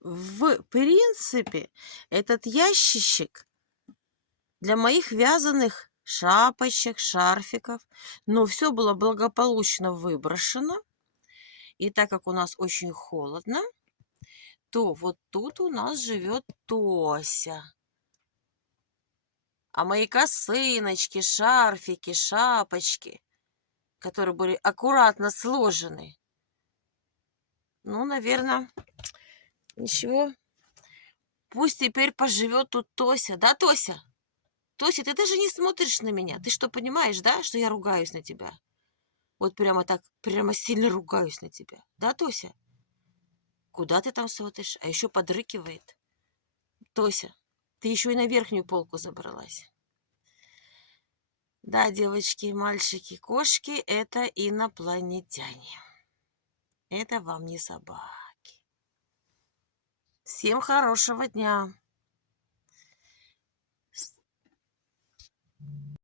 В принципе, этот ящичек для моих вязаных шапочек, шарфиков, но все было благополучно выброшено. И так как у нас очень холодно, то вот тут у нас живет Тося. А мои косыночки, шарфики, шапочки, которые были аккуратно сложены, ну, наверное, ничего. Пусть теперь поживет тут Тося. Да, Тося? Тося, ты даже не смотришь на меня. Ты что, понимаешь, да, что я ругаюсь на тебя? Вот прямо так, прямо сильно ругаюсь на тебя. Да, Тося? Куда ты там смотришь? А еще подрыкивает. Тося, ты еще и на верхнюю полку забралась. Да, девочки и мальчики, кошки – это инопланетяне. Это вам не собаки. Всем хорошего дня.